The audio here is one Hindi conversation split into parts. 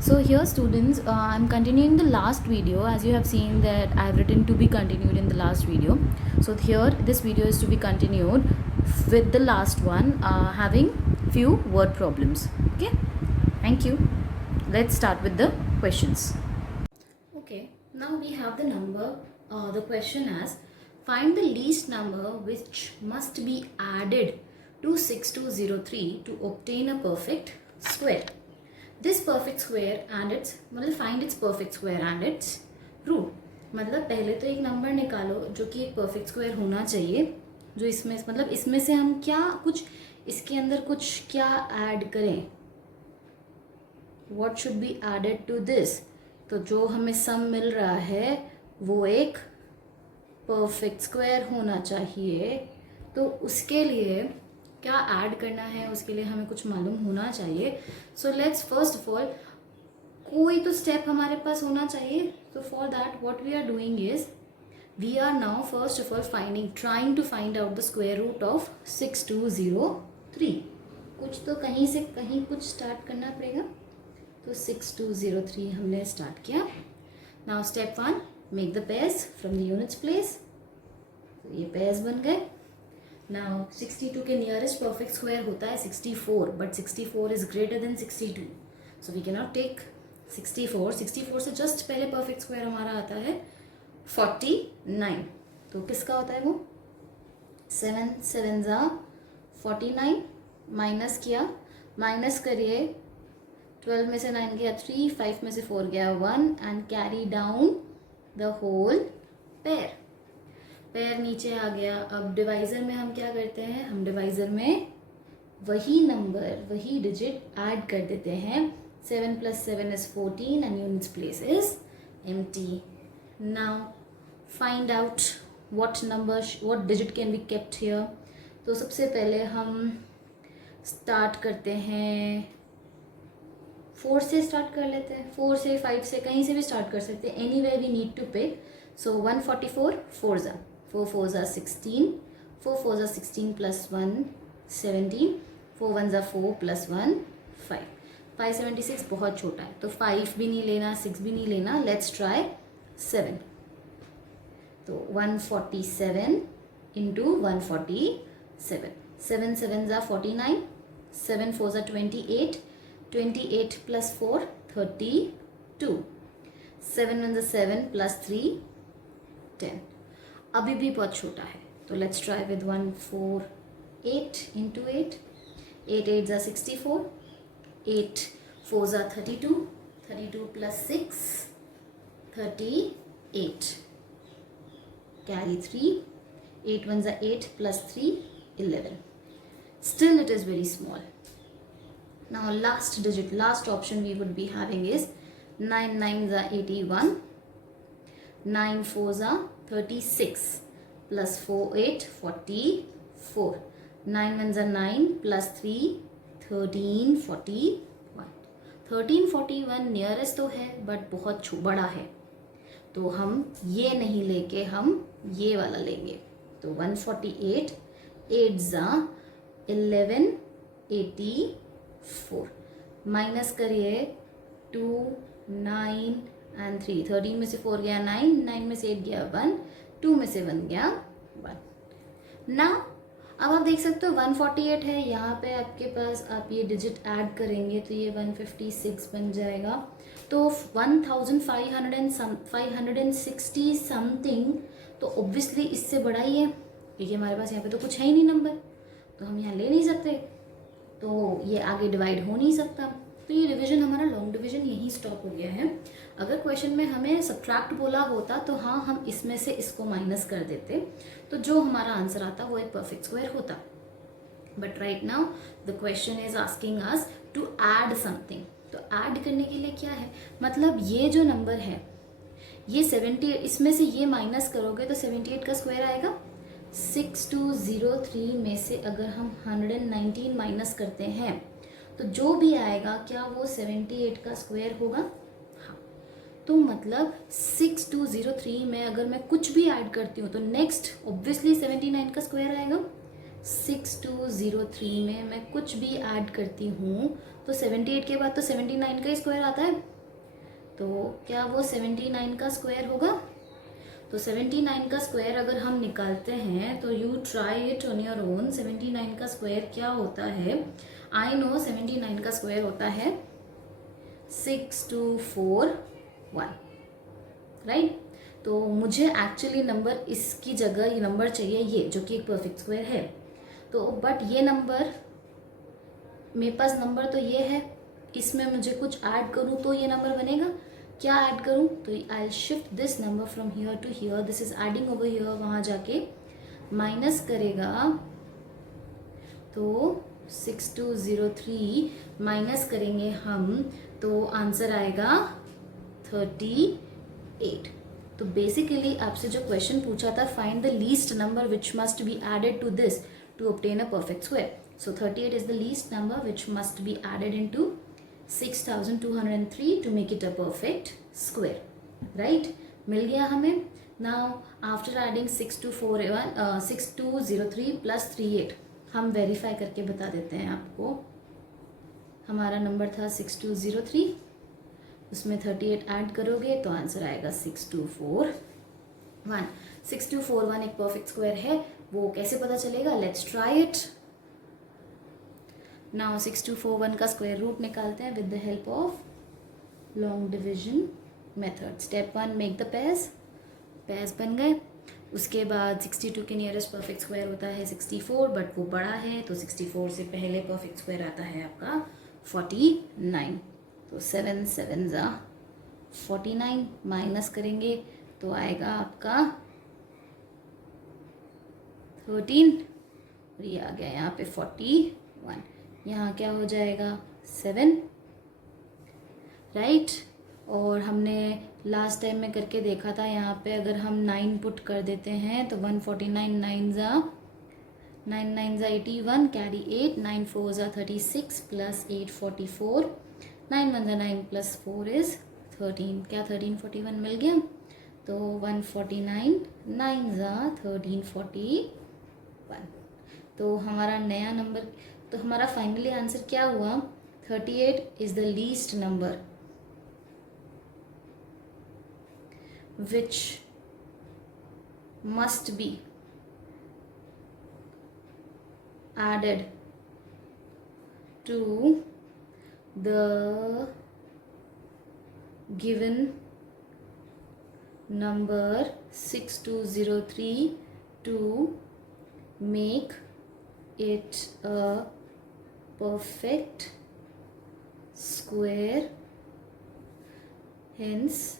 So here students, I'm continuing the last video. As you have seen that I have written to be continued in the last video. So here this video is to be continued with the last one, having few word problems. Okay, thank you. Let's start with the questions. Okay, now we have the number, the question as find the least number which must be added to 6203 to obtain a perfect square. This perfect square and its मतलब find its perfect square and its root. मतलब पहले तो एक नंबर निकालो जो कि एक परफेक्ट स्क्वायर होना चाहिए, जो इसमें मतलब इसमें से हम क्या कुछ इसके अंदर कुछ क्या ऐड करें, what should be added to this. तो जो हमें सम मिल रहा है वो एक परफेक्ट स्क्वायर होना चाहिए, तो उसके लिए क्या ऐड करना है, उसके लिए हमें कुछ मालूम होना चाहिए. So let's first of all कोई तो स्टेप हमारे पास होना चाहिए. So for that what we are doing is we are now first of all trying to find out the square root of 6203. कुछ तो कहीं से कहीं कुछ स्टार्ट करना पड़ेगा. तो 6203 हमने स्टार्ट किया. Now step 1, make the pairs from the units place. तो ये पेयर्स बन गए. नाउ 62 के नियरेस्ट परफेक्ट स्क्वायर होता है 64, but 64 is greater than 62, so we can not take 64. 64 से जस्ट पहले परफेक्ट स्क्वायर हमारा आता है 49. तो किसका होता है वो 7 7 जा 49. माइनस किया, माइनस करिए, 12 में से 9 गया 3, 5 में से 4 गया 1 and carry down the hole pair. Pair नीचे आ गया. अब डिवाइज़र में हम क्या करते हैं, हम डिवाइज़र में वही नंबर वही डिजिट ऐड कर देते हैं. 7 + 7 is 14 and units place is empty. Now find out what digit can be kept here. तो सबसे पहले हम स्टार्ट करते हैं 4 से स्टार्ट कर लेते हैं. 4 से 5 से कहीं से भी स्टार्ट कर सकते हैं. Anywhere we need to pick. So 144 4 जा 4 4s are 16, 4 4s are 16 plus 1 17, 4 1s are 4 plus 1 5. 576 बहुत छोटा है तो 5 भी नहीं लेना, 6 भी नहीं लेना. Let's try 7. तो 147 into 147. 7 7s are 49, 7 4s are 28, 28 plus 4 32, 7 1s are 7 plus 3 10. अभी भी बहुत छोटा है तो let's try with 148 into 8. 8 8s are 64, 8 4s are 32, 32 plus 6 38, carry 3, 8 1s are 8 plus 3 11. Still it is very small. Now last digit, last option we would be having is 9 9s are 81, 9 4s are 36 plus 4 8 44, 9 1s are 9 plus 3 13 41. 13 41 nearest तो है बट बहुत बड़ा है, तो हम ये नहीं लेके हम ये वाला लेंगे. तो 148 8 जा 11 84. माइनस करिए 2 9 एंड 3. 13 में से 4 गया 9, 9 में से 8 गया 1, 2 में से 1 गया 1. ना अब आप देख सकते हो 148 है यहाँ पे आपके पास. आप ये डिजिट ऐड करेंगे तो ये 156 बन जाएगा. तो 1560 समथिंग तो ऑब्वियसली इससे बड़ा ही है, क्योंकि हमारे पास यहाँ पे तो कुछ है ही नहीं नंबर, तो हम यहाँ ले नहीं सकते, तो ये आगे डिवाइड हो नहीं सकता. तो ये डिवीजन हमारा लॉन्ग डिवीजन यहीं स्टॉप हो गया है. अगर क्वेश्चन में हमें सब्ट्रैक्ट बोला होता तो हाँ हम इसमें से इसको माइनस कर देते, तो जो हमारा आंसर आता वो एक परफेक्ट स्क्वायर होता. But right now the question is asking us to add something. तो ऐड करने के लिए क्या है, मतलब ये जो नंबर है ये 78, इसमें से ये माइनस करोगे तो 78 का स्क्वायर आएगा. 6203 में से अगर हम 119 माइनस करते हैं तो जो भी आएगा क्या वो 78 का स्क्वायर होगा. हाँ, तो मतलब 6203 में अगर मैं कुछ भी ऐड करती हूँ तो नेक्स्ट ऑब्वियसली 79 का स्क्वायर आएगा. 6203 में मैं कुछ भी ऐड करती हूँ तो 78 के बाद तो 79 का ही स्क्वायर आता है, तो क्या वो 79 का स्क्वायर होगा? तो 79 का स्क्वायर अगर हम निकालते हैं तो you try it on your own. 79 का स्क्वायर क्या होता है? आई नो 79 का स्क्वायर होता है 6241, राइट? तो मुझे एक्चुअली नंबर इसकी जगह ये नंबर चाहिए, ये जो कि एक परफेक्ट स्क्वायर है। तो बट ये नंबर, मेरे पास नंबर तो ये है, इसमें मुझे कुछ ऐड करूँ तो ये नंबर बनेगा। क्या ऐड करूँ? तो I shift this number from here to here, this is adding over here, वहाँ जाके माइनस करेगा तो 6203 माइनस करेंगे हम तो आंसर आएगा 38। तो बेसिकली आपसे जो क्वेश्चन पूछा था, find the least number which must be added to this to obtain a perfect square. So 38 is the least number which must be added into 6203 to make it a perfect square, right? मिल गया हमें। Now after adding 6203 plus 38, हम वेरीफाई करके बता देते हैं आपको। हमारा नंबर था 6203, उसमें 38 ऐड करोगे तो आंसर आएगा 6241। 6241 एक परफेक्ट स्क्वायर है, वो कैसे पता चलेगा? Let's try it. नाउ 6241 का स्क्वायर रूट निकालते हैं with the help of long division method. Step 1, make the pairs. Pairs बन गए। उसके बाद 62 के नियरेस्ट परफेक्ट स्क्वायर होता है 64, बट वो बड़ा है तो 64 से पहले परफेक्ट स्क्वायर आता है आपका 49। तो 7 7 ज़ा 49, माइनस करेंगे तो आएगा आपका 13, और ये आ गया यहाँ पे 41। यहाँ क्या हो जाएगा 7, राइट? और हमने लास्ट टाइम में करके देखा था, यहाँ पे अगर हम 9 पुट कर देते हैं तो 149, 9 ज़ा 81, कैरी 8, 9 4 ज़ा 36 प्लस 8 44, 9 1 ज़ा 9 प्लस 4 इज़ 13। क्या 1341 मिल गया? तो 149, 9 ज़ा 1341। तो हमारा नया नंबर, तो हमारा फाइनली आंसर क्या हुआ? 38 is the least number which must be added to the given number 6203 to make it a perfect square. Hence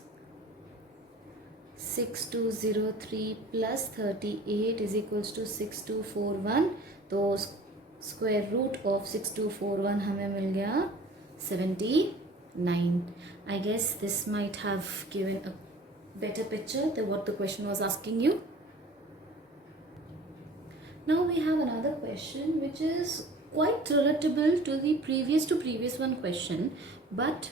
6203 plus 38 is equals to 6241. तो स्क्वायर रूट ऑफ 6241 हमें मिल गया 79. I guess this might have given a better picture than what the question was asking you. Now we have another question which is quite relatable to the previous one question, but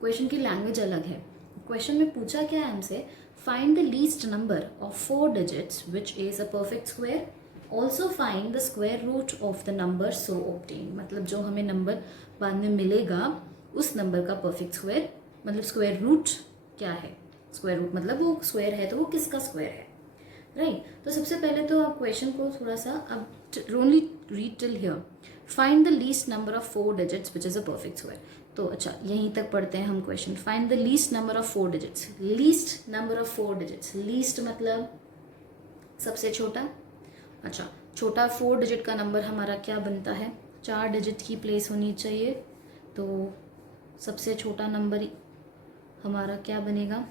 question की language अलग है। Question में पूछा क्या है हमसे? Find the least number of 4 digits which is a perfect square. Also find the square root of the number so obtained. मतलब जो हमें नंबर बाद में मिलेगा उस नंबर का perfect square, मतलब square root क्या है? Square root मतलब वो square है तो वो किसका square है, राइट? तो सबसे पहले तो आप क्वेश्चन को थोड़ा सा अब only read till here. Find the least number of 4 digits which is a perfect square. तो अच्छा, यहीं तक पढ़ते हैं हम question. Find the least number of 4 digits. Least number of 4 digits, least मतलब सबसे छोटा। अच्छा, छोटा 4 डिजिट का नंबर हमारा क्या बनता है? 4 डिजिट की प्लेस होनी चाहिए, तो सबसे छोटा नंबर हमारा क्या बनेगा?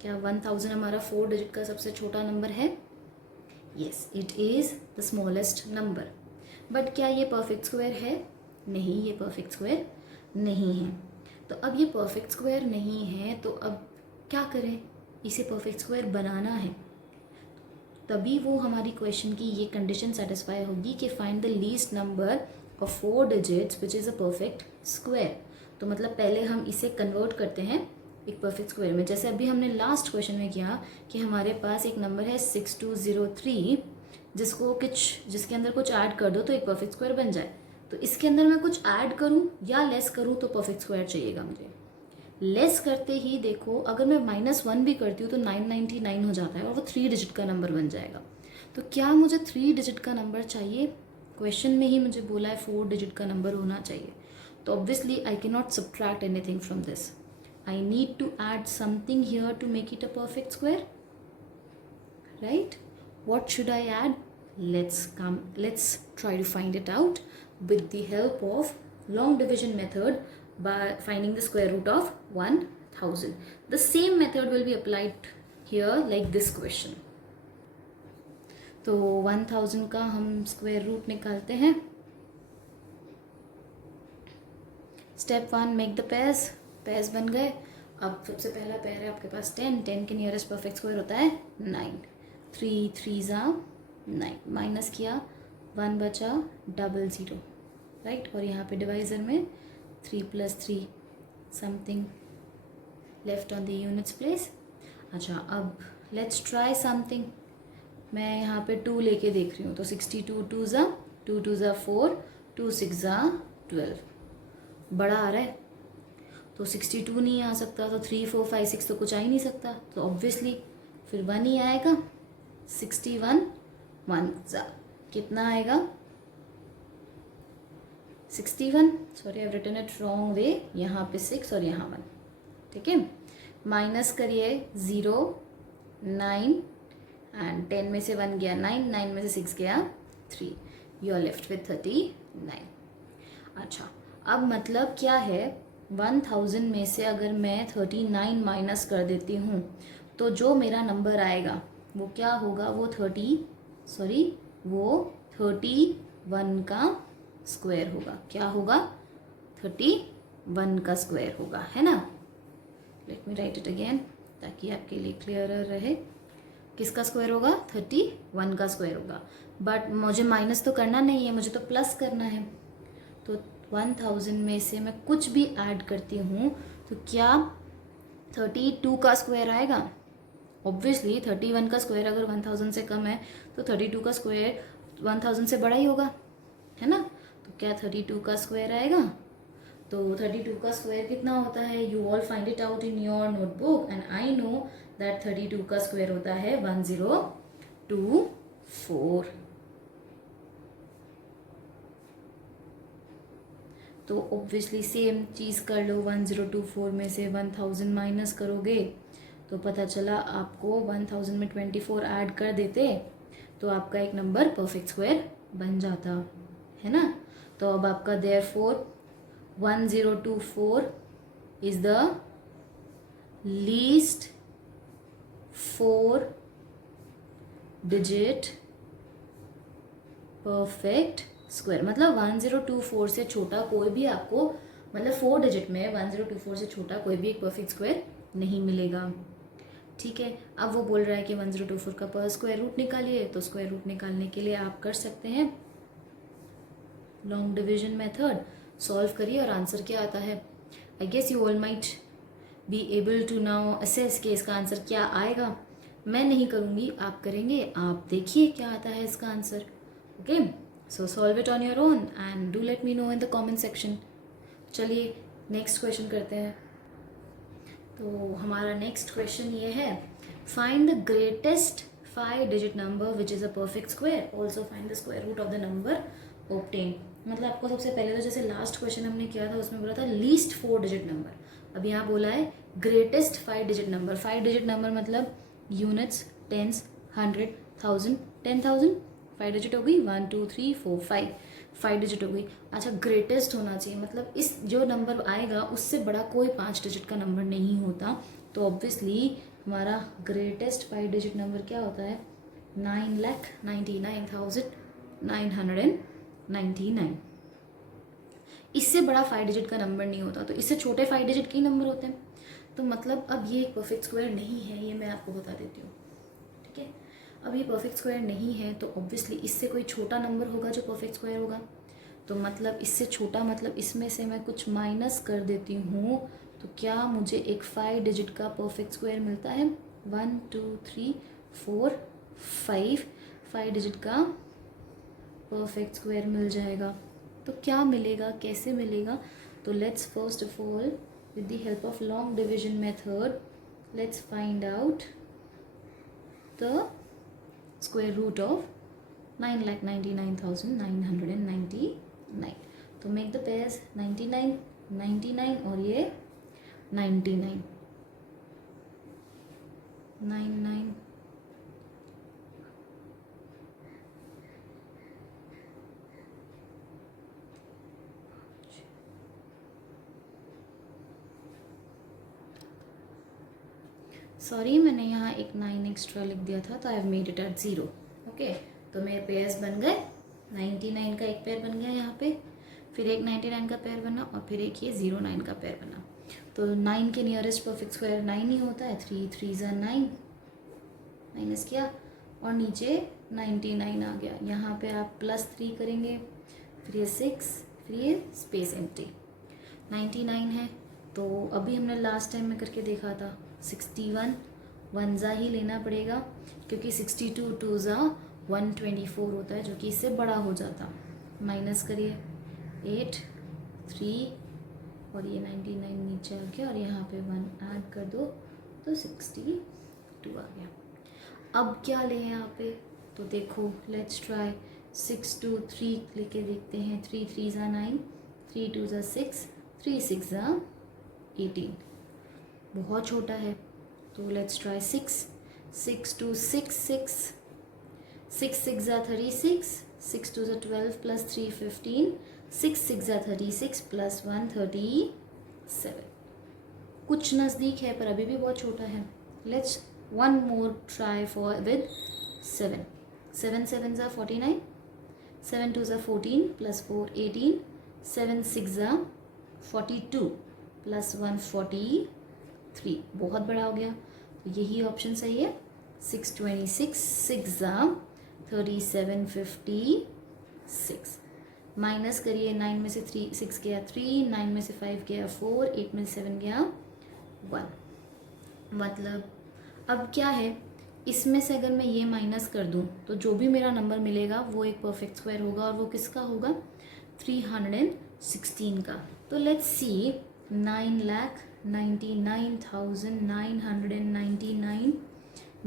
क्या 1000 हमारा 4 डिजिट का सबसे छोटा नंबर है? Yes, it is the smallest number. But क्या ये परफेक्ट स्क्वायर है? नहीं, ये परफेक्ट स्क्वायर नहीं है। तो अब ये परफेक्ट स्क्वायर नहीं है, तो अब क्या करें? इसे परफेक्ट स्क्वायर बनाना है, तभी वो हमारी क्वेश्चन की ये कंडीशन सेटिस्फाई होगी कि find the least number of 4 digits which is a perfect square. तो मतलब पहले हम इसे कन्वर्ट करते हैं एक परफेक्ट स्क्वायर में, जैसे अभी हमने लास्ट क्वेश्चन में किया कि हमारे पास एक नंबर है 6203 जिसके अंदर कुछ ऐड कर दो तो एक परफेक्ट स्क्वायर बन जाए। तो इसके अंदर मैं कुछ ऐड करूं या लेस करूं तो परफेक्ट स्क्वायर चाहिएगा मुझे। लेस करते ही देखो, अगर मैं -1 भी करती हूँ तो 999 हो जाता है और वो 3 डिजिट का नंबर बन जाएगा। तो क्या मुझे 3 डिजिट का नंबर चाहिए? क्वेश्चन में ही मुझे बोला है 4 डिजिट का नंबर होना चाहिए। तो obviously I can not subtract anything from this. I need to add something here to make it a perfect square, right? What should I add? Let's try to find it out with the help of long division method by finding the square root of 1000. The same method will be applied here like this question. तो 1000 का हम स्क्वायर रूट निकालते हैं। Step 1, make the pairs. Pairs बन गए। अब सबसे पहला पेयर है आपके पास 10। 10 के नियरेस्ट परफेक्ट स्क्वायर होता है 9। 3 3 ज़ा 9, माइनस किया 1 बचा 00, राइट। और यहाँ पे डिवाइज़र में 3 + 3 something left on the units place. अच्छा, अब लेट्स ट्राई समथिंग। मैं यहाँ पे 2 लेके देख रही हूँ, तो 62 2 ज़ा 2 2 ज़ा 4 2 6 ज़ा 12, बड़ा आ रहा है तो 62 नहीं आ सकता, तो 3 4 5 6 तो कुछ आ ही नहीं सकता, तो ऑब्वियसली फिर 1 ही आएगा। 61 1 ज़ा कितना आएगा? 61, sorry I have written it wrong way, यहाँ पे 6 और यहाँ 1, ठीक है। माइनस करिए 0 9 एंड 10 में से 1 गया 9, 9 में से 6 गया 3, यू आर लेफ्ट विथ 39। अच्छा, अब मतलब क्या है, 1000 में से अगर मैं 39 माइनस कर देती हूँ तो जो मेरा नंबर आएगा वो क्या होगा? वो 31 का स्क्वायर होगा। क्या होगा? 31 का स्क्वायर होगा, है ना। Let me right it again ताकि आपके लिए क्लियरर रहे। किसका स्क्वायर होगा? 31 का स्क्वायर होगा। बट मुझे माइनस तो करना नहीं है, मुझे तो प्लस करना है। तो 1000 में से मैं कुछ भी ऐड करती हूँ तो क्या 32 का स्क्वायर आएगा? ऑब्वियसली 31 का स्क्वायर अगर 1000 से कम है तो 32 का स्क्वायर 1000 से बड़ा ही होगा, है ना। तो क्या 32 का स्क्वायर आएगा? तो 32 का स्क्वायर कितना होता है? You all find it out in your notebook and I know that 32 का स्क्वायर होता है 1024। तो ऑब्वियसली सेम चीज़ कर लो, 1024 में से 1000 माइनस करोगे तो पता चला आपको 1000 में 24 ऐड कर देते तो आपका एक नंबर परफेक्ट स्क्वायर बन जाता, है ना। तो अब आपका therefore 1024 is the least 4 digit perfect square. मतलब 1024 से छोटा कोई भी आपको, मतलब 4 डिजिट में 1024 से छोटा कोई भी एक परफेक्ट स्क्वायर नहीं मिलेगा, ठीक है। अब वो बोल रहा है कि 1024 का पर स्क्वायर रूट निकालिए, तो स्क्वायर रूट निकालने के लिए आप कर सकते हैं लॉन्ग डिवीजन मेथड। सॉल्व करिए और आंसर क्या आता है। I guess you all might be able to now assess कि इसका आंसर क्या आएगा। मैं नहीं करूँगी, आप करेंगे। आप देखिए क्या आता है इसका answer. Okay, so solve it on your own and do let me know in the comment section. चलिए नेक्स्ट क्वेश्चन करते हैं। तो हमारा नेक्स्ट क्वेश्चन ये है, find the greatest 5 digit number which is a perfect square, also find the square root of the number obtain. मतलब आपको सबसे पहले तो जैसे लास्ट क्वेश्चन हमने किया था उसमें बोला था लीस्ट 4 डिजिट नंबर, अब यहाँ बोला है greatest 5 digit number. 5 digit number मतलब यूनिट्स, टेंस, 100, 1000, 10,000, 5 डिजिट हो गई, 1 2 3 4 5 डिजिट हो गई। अच्छा, ग्रेटेस्ट होना चाहिए, मतलब इस जो नंबर आएगा उससे बड़ा कोई 5 डिजिट का नंबर नहीं होता। तो ऑब्वियसली हमारा ग्रेटेस्ट 5 डिजिट नंबर क्या होता है? 9,99,999। इससे बड़ा 5 डिजिट का नंबर नहीं होता, तो इससे छोटे 5 डिजिट के नंबर होते हैं। तो मतलब अब ये एक परफेक्ट स्क्वायर नहीं है, ये मैं आपको बता देती हूँ, ठीक है। अब ये परफेक्ट स्क्वायर नहीं है तो ऑब्वियसली इससे कोई छोटा नंबर होगा जो परफेक्ट स्क्वायर होगा। तो मतलब इससे छोटा, मतलब इसमें से मैं कुछ माइनस कर देती हूँ तो क्या मुझे एक 5 डिजिट का परफेक्ट स्क्वायर मिलता है? 1 2 3 4 5 डिजिट का परफेक्ट स्क्वायर मिल जाएगा। तो क्या मिलेगा, कैसे मिलेगा? तो let's first of all with the help of long division method let's find out the square root of 9,99,999. तो मेक द पेयर्स 99, 99 और ये 99, 99 सॉरी मैंने यहाँ एक 9 एक्स्ट्रा लिख दिया था, तो I have made it at 0. Okay, तो मेरे पेयर्स बन गए. 99 का एक पेयर बन गया यहाँ पे, फिर एक 99 का पेयर बना और फिर एक ये 09 का पेयर बना. तो 9 के नियरेस्ट परफेक्ट स्क्वायर 9 ही होता है. 3 3 9 माइनस किया और नीचे 99 आ गया. यहाँ पे आप +3 करेंगे, फिर ये 6, फिर ये स्पेस एम्प्टी. 99 है तो अभी हमने लास्ट टाइम में करके देखा था 61 1 ही लेना पड़ेगा, क्योंकि 62 2 124 होता है, जो कि इससे बड़ा हो जाता. माइनस करिए 8 3 और ये 99 नीचे आ गया और यहाँ पे 1 ऐड कर दो तो 62 आ गया. अब क्या लें यहाँ पे? तो देखो लेट्स ट्राई 6 2 3 लेके देखते हैं. 3 3 9, 3 2 6, 3 6 18. बहुत छोटा है, तो लेट्स ट्राई 6 6 2 6 6 6 6 36, 6 2 12 प्लस 3 15, 6 6 36 प्लस 1 37. कुछ नज़दीक है पर अभी भी बहुत छोटा है. Let's one more try for with 7 7 7 49, 7 2 14 plus 4 18, 7 6 42 plus 1 43. बहुत बड़ा हो गया, तो यही ऑप्शन सही है. 626 6 37 56. माइनस करिए, 9 में से 6 गया 3, 9 में से 5 गया 4, 8 में से 7 गया 1. मतलब अब क्या है, इसमें से अगर मैं ये माइनस कर दूं तो जो भी मेरा नंबर मिलेगा वो एक परफेक्ट स्क्वायर होगा, और वो किसका होगा? 316 का. तो लेट्स सी 9,99,999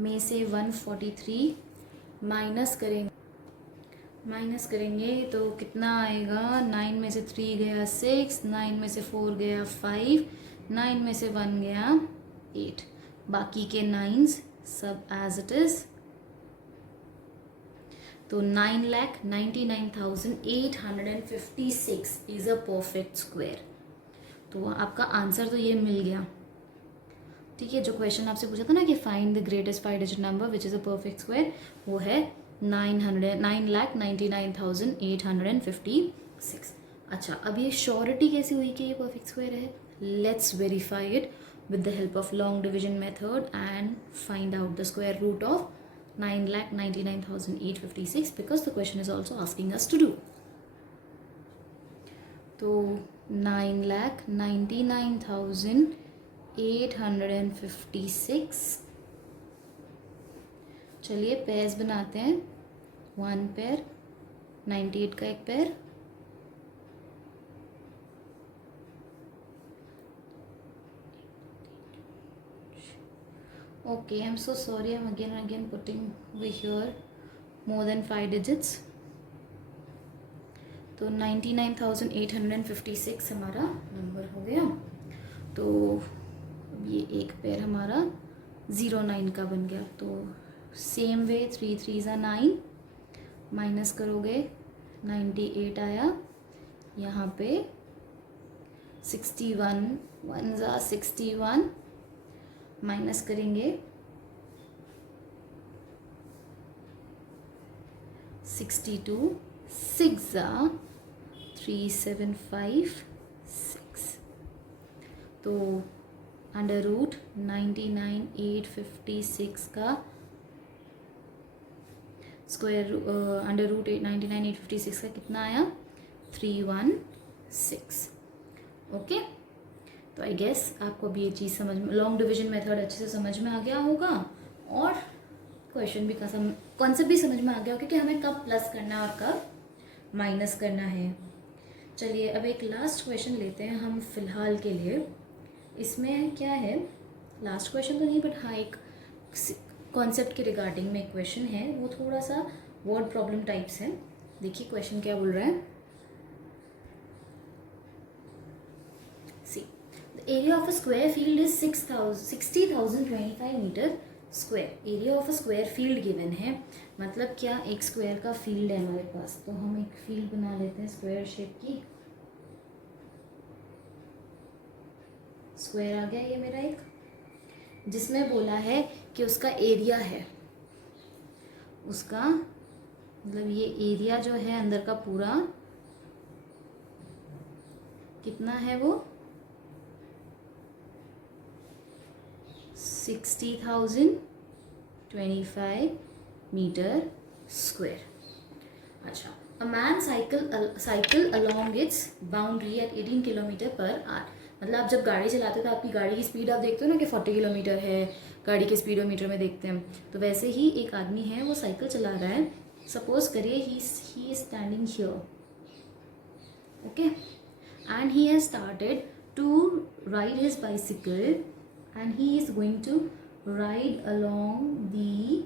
में से 143 माइनस करेंगे तो कितना आएगा? 9 में से 3 गया 6, 9 में से 4 गया 5, 9 में से 1 गया 8. बाकी के 9s सब एज इट इज. तो 9,99,856 इज अ परफेक्ट स्क्वायर. तो आपका आंसर तो ये मिल गया. ठीक है, जो क्वेश्चन आपसे पूछा था ना कि find the greatest 5 digit number which is a perfect square, वो है 9,99,856. अच्छा, अब ये श्योरिटी कैसी हुई कि ये परफेक्ट स्क्वायर है? Let's verify it with the help of long division method and find out the square root of 9,99,856, because the question is also asking us to do. तो 9,99,856. चलिए पेयर्स बनाते हैं. 1 पेयर, 98 का एक pair, okay, I'm so sorry, I'm again putting over here more than 5 digits. तो 99,856 हमारा नंबर हो गया. तो ये एक पेयर हमारा 09 का बन गया. तो सेम वे 3 3 9 माइनस करोगे 98 आया. यहाँ पे 61 1 61 माइनस करेंगे 62 6 3756. तो अंडर रूट 99,856 का स्क्वायर, अंडर रूट 99,856 का कितना आया? 316. ओके, तो आई गेस आपको अभी ये चीज़ समझ में, लॉन्ग डिवीजन मेथड अच्छे से समझ में आ गया होगा, और क्वेश्चन भी कॉन्सेप्ट भी समझ में आ गया होगा कि हमें कब प्लस करना है और कब माइनस करना है. चलिए अब एक लास्ट क्वेश्चन लेते हैं हम फिलहाल के लिए। इसमें क्या है, लास्ट क्वेश्चन तो नहीं बट हाँ एक कॉन्सेप्ट के रिगार्डिंग में क्वेश्चन है, वो थोड़ा सा वर्ड प्रॉब्लम टाइप्स है। देखिए क्वेश्चन क्या बोल रहा है। See the area of a square field is 60,025 metre square. Area of a square field given है, मतलब क्या एक स्क्वायर का फील्ड है हमारे पास। तो हम एक फील्ड बना लेते हैं स्क्वायर शेप की। स्क्वायर आ गया ये मेरा एक, जिसमें बोला है कि उसका एरिया है, उसका मतलब ये एरिया जो है अंदर का पूरा कितना है, वो 60,025 मीटर स्क्वायर। अच्छा, a man cycle along its boundary at 18 kilometre per hour. मतलब आप जब गाड़ी चलाते हो तो आपकी गाड़ी की स्पीड आप देखते हो ना कि 40 किलोमीटर है, गाड़ी के स्पीडोमीटर में देखते हैं। तो वैसे ही एक आदमी है, वो साइकिल चला रहा है। सपोज करिए he is standing here, okay, and he has started to ride his bicycle and he is going to ride along the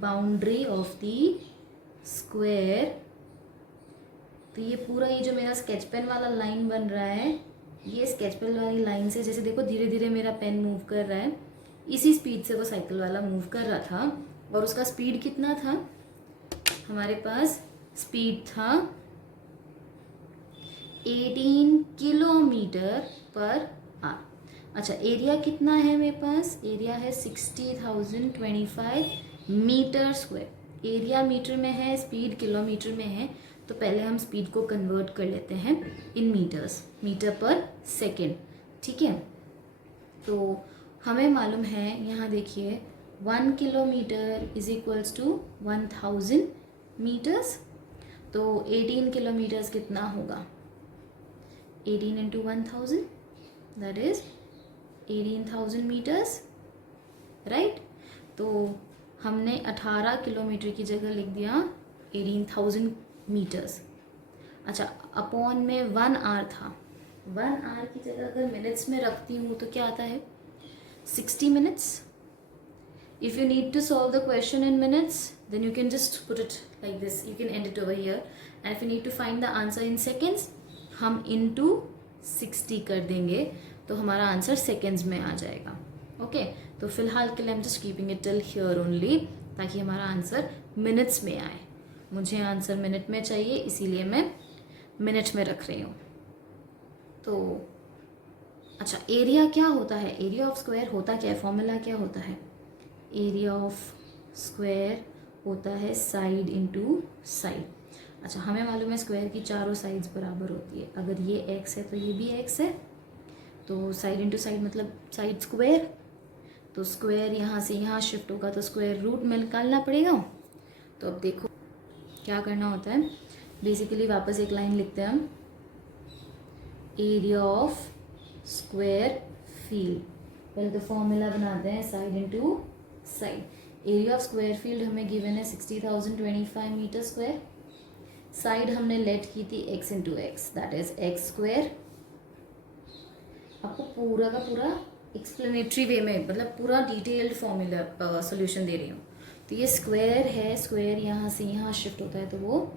boundary of the square. तो ये पूरा ये जो मेरा स्केच पेन वाला लाइन बन रहा है, ये स्केच पेन वाली लाइन से जैसे देखो धीरे धीरे मेरा पेन मूव कर रहा है, इसी स्पीड से वो साइकिल वाला मूव कर रहा था। और उसका स्पीड कितना था, हमारे पास स्पीड था 18 किलोमीटर पर आवर। अच्छा, एरिया कितना है मेरे पास, एरिया है 60,025 मीटर स्क्वायर। एरिया मीटर में है, स्पीड किलोमीटर में है, तो पहले हम स्पीड को कन्वर्ट कर लेते हैं in metres, metre per second, ठीक है। तो हमें मालूम है, यहाँ देखिए 1 kilometre is equals to 1000 metres. तो 18 किलोमीटर्स कितना होगा, 18 into 1000 that is 18,000 metres, right. तो हमने 18 किलोमीटर की जगह लिख दिया 18,000 मीटर्स। अच्छा, अपॉन में 1 आवर था, 1 आवर की जगह अगर मिनट्स में रखती हूँ तो क्या आता है, 60 minutes. If you need to solve the question in minutes, then you can just put it like this. You can end it over here. And if you need to find the answer in seconds, हम into 60 कर देंगे तो हमारा आंसर सेकेंड्स में आ जाएगा। ओके, तो फिलहाल के लिए I'm just keeping it till here only, ताकि हमारा आंसर मिनट्स में आए। मुझे आंसर मिनट में चाहिए, इसीलिए मैं मिनट में रख रही हूँ। तो अच्छा, एरिया क्या होता है, एरिया ऑफ स्क्वायर होता क्या है, फॉर्मूला क्या होता है। एरिया ऑफ स्क्वायर होता है साइड इंटू साइड। अच्छा, हमें मालूम है स्क्वायर की चारों साइड्स बराबर होती है। अगर ये एक्स है तो ये भी एक्स है, तो साइड इंटू साइड मतलब साइड स्क्वायर। तो स्क्वायर यहाँ से यहाँ शिफ्ट होगा तो स्क्वायर रूट में निकालना पड़ेगा। तो अब देखो क्या करना होता है, बेसिकली वापस एक लाइन लिखते हैं हम, एरिया ऑफ स्क्वायर फील्ड। पहले तो फॉर्मूला बनाते हैं side into side. Area of square field हमें गिवन है 60,025 मीटर स्क्वायर। साइड हमने लेट की थी x into x, that is x square. आपको पूरा का पूरा एक्सप्लेनेटरी वे में, मतलब पूरा डिटेल्ड फॉर्मूला सॉल्यूशन दे रही हूँ। तो ये स्क्वायर है, स्क्वायर यहाँ से यहाँ शिफ्ट होता है तो वो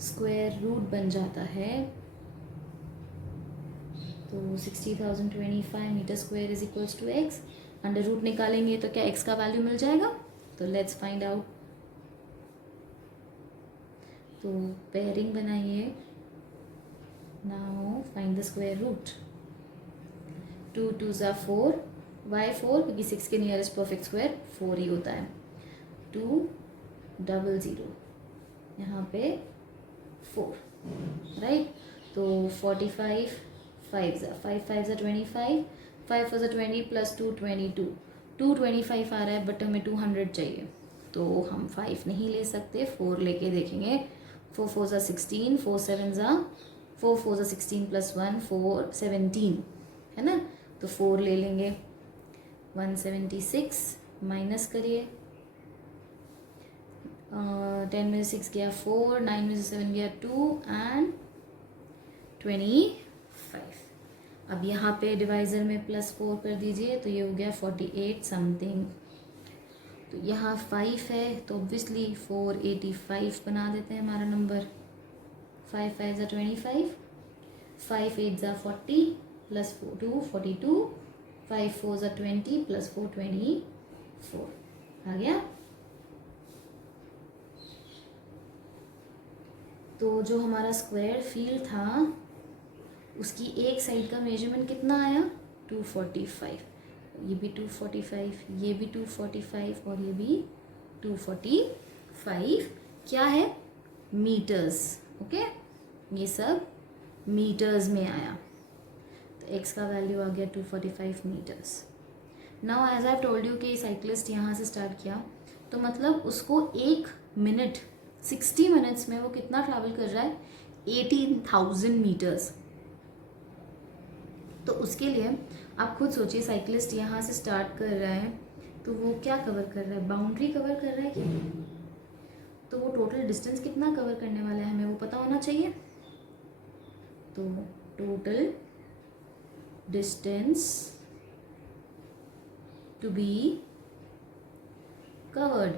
स्क्वायर रूट बन जाता है। तो 60,025 metre square is equals to x. Under root निकालेंगे तो क्या x का वैल्यू मिल जाएगा। तो लेट्स फाइंड आउट। तो पेयरिंग बनाइए, now find the square root. 2 2s are 4, वाई 4 क्योंकि 6 के नियरेस्ट परफेक्ट स्क्वायर 4 ही होता है। 2 00 यहाँ पे 4, राइट। तो 45 5 5 25, 5 4 20 प्लस 2 22, 225 आ रहा है बट हमें 200 चाहिए, तो हम 5 नहीं ले सकते, 4 लेके देखेंगे। 4 4 16, 4 7 4 4 16 प्लस 1 4 17 है ना, तो 4 ले लेंगे। 176 माइनस करिए, 10 में से 6 गया 4, 9 में से 7 गया 2 एंड 25। अब यहाँ पे डिवाइज़र में +4 कर दीजिए तो ये हो गया 48 समथिंग। तो यहाँ 5 है तो ऑब्वियसली 485 बना देते हैं हमारा नंबर। 5 5 ज़ा 25, 5 8 ज़ा 40 प्लस 2 42, 5 4 ज़ा 20 प्लस 4 24 आ गया। तो जो हमारा स्क्वायर फील्ड था उसकी एक साइड का मेजरमेंट कितना आया 245, ये भी 245, ये भी 245 और ये भी 245 क्या है मीटर्स। ओके, ये सब मीटर्स में आया तो x का वैल्यू आ गया 245 metres. Now as I told you कि साइक्लिस्ट यहाँ से स्टार्ट किया तो मतलब उसको 1 मिनट 60 मिनट्स में वो कितना ट्रैवल कर रहा है 18,000 मीटर्स। तो उसके लिए आप खुद सोचिए साइक्लिस्ट यहाँ से स्टार्ट कर रहा है तो वो क्या कवर कर रहा है बाउंड्री कवर कर रहा है क्या, तो वो टोटल डिस्टेंस कितना कवर करने वाला है हमें वो पता होना चाहिए। तो total distance to be covered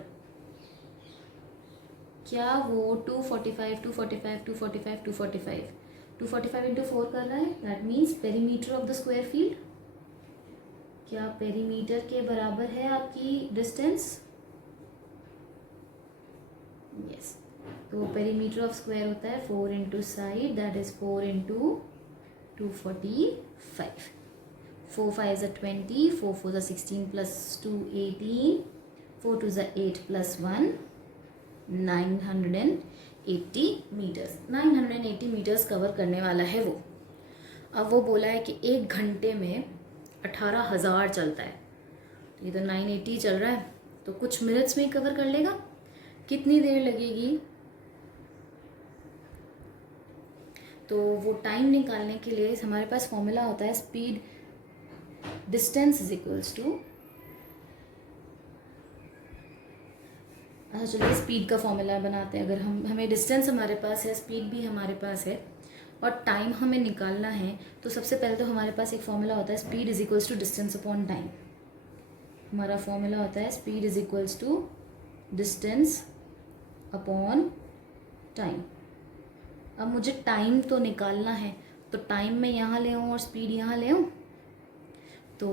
क्या वो 245 245 245 245 245 इंटू 4 कर रहा है that means perimeter of the square field क्या पेरीमीटर के बराबर है आपकी डिस्टेंस। यस, तो पेरीमीटर ऑफ स्क्वायर होता है 4 into side that is 4 into 245, 4 5 ज़ा 20, 4 4 ज़ा 16 प्लस 2 18, 4 2 ज़ा 8 प्लस 1 980 मीटर्स। 980 मीटर्स कवर करने वाला है वो। अब वो बोला है कि 1 घंटे में 18,000 चलता है, तो ये तो 980 चल रहा है तो कुछ मिनट्स में ही कवर कर लेगा। कितनी देर लगेगी, तो वो टाइम निकालने के लिए हमारे पास फॉर्मूला होता है speed distance is equals to, अच्छा चलिए स्पीड का फॉर्मूला बनाते हैं। अगर हमें डिस्टेंस हमारे पास है स्पीड भी हमारे पास है और टाइम हमें निकालना है तो सबसे पहले तो हमारे पास एक फॉर्मूला होता है speed is equals to distance upon time. हमारा फॉर्मूला होता है speed is equals to distance upon time. अब मुझे टाइम तो निकालना है तो टाइम मैं यहाँ ले आऊँ और स्पीड यहाँ ले आऊँ तो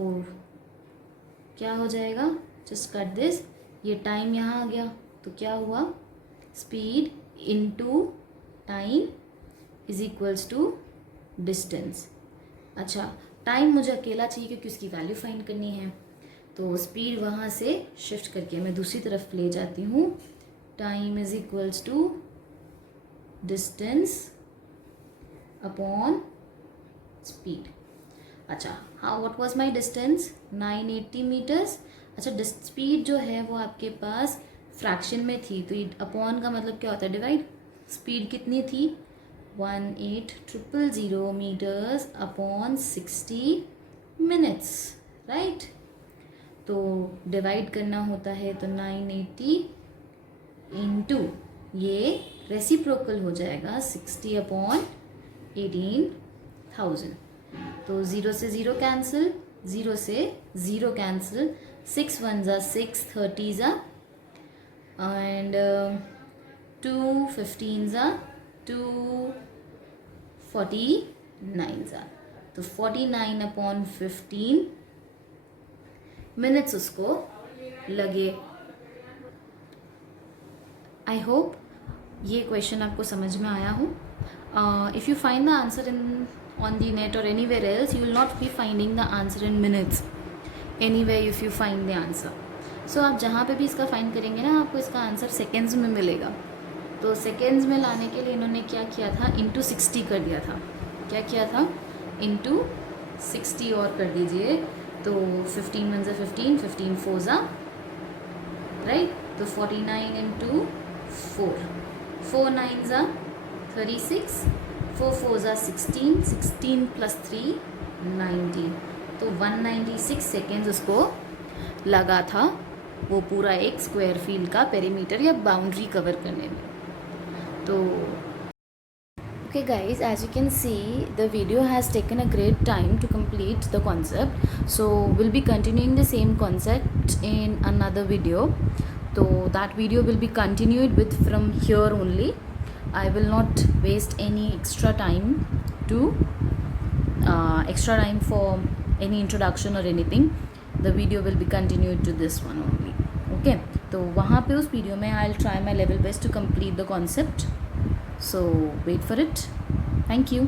क्या हो जाएगा, जस्ट कट दिस, ये टाइम यहाँ आ गया तो क्या हुआ speed into time is equals to distance. अच्छा टाइम मुझे अकेला चाहिए क्योंकि उसकी वैल्यू फाइंड करनी है तो स्पीड वहाँ से शिफ्ट करके मैं दूसरी तरफ ले जाती हूँ। Time is equals to distance upon speed. अच्छा हाँ what was my distance 980 metres. अच्छा स्पीड जो है वो आपके पास फ्रैक्शन में थी तो अपॉन का मतलब क्या होता है डिवाइड। स्पीड कितनी थी 18,000 मीटर्स अपॉन 60 मिनट्स राइट। तो डिवाइड करना होता है तो 980 इंटू ये रेसिप्रोकल हो जाएगा 60 अपॉन 18,000। तो 0 से 0 कैंसिल, 0 से 0 कैंसिल, 6 1 ज़ा 6, 30 ज़ा एंड 2 15 ज़ा 2 49 ज़ा तो 49 अपॉन 15 मिनट्स उसको लगे। आई होप ये क्वेश्चन आपको समझ में आया हो। If you find the answer in on the net or anywhere else you will not be finding the answer in minutes anywhere if you find the answer. So आप जहाँ पे भी इसका फाइंड करेंगे ना आपको इसका आंसर सेकेंड्स में मिलेगा। तो सेकेंड्स में लाने के लिए इन्होंने क्या किया था इंटू 60 कर दिया था। क्या किया था इंटू 60 और कर दीजिए तो 15 1 ज़ा 15, 15 4 ज़ा राइट तो 49 इंटू 4, 4 9 ज़ा 36, 4 4 ज़ा 16, 16 प्लस 3 19 तो 196 सेकेंड्स उसको लगा था वो पूरा एक स्क्वायर फील्ड का पेरीमीटर या बाउंड्री कवर करने में। तो Okay guys, as you can see, the video has taken a great time to complete the concept. So we'll be continuing the same concept in another video. So that video will be continued with from here only. I will not waste any extra time for any introduction or anything. The video will be continued to this one only. Okay, तो वहाँ पे उस video में I'll try my level best to complete the concept. So wait for it. Thank you.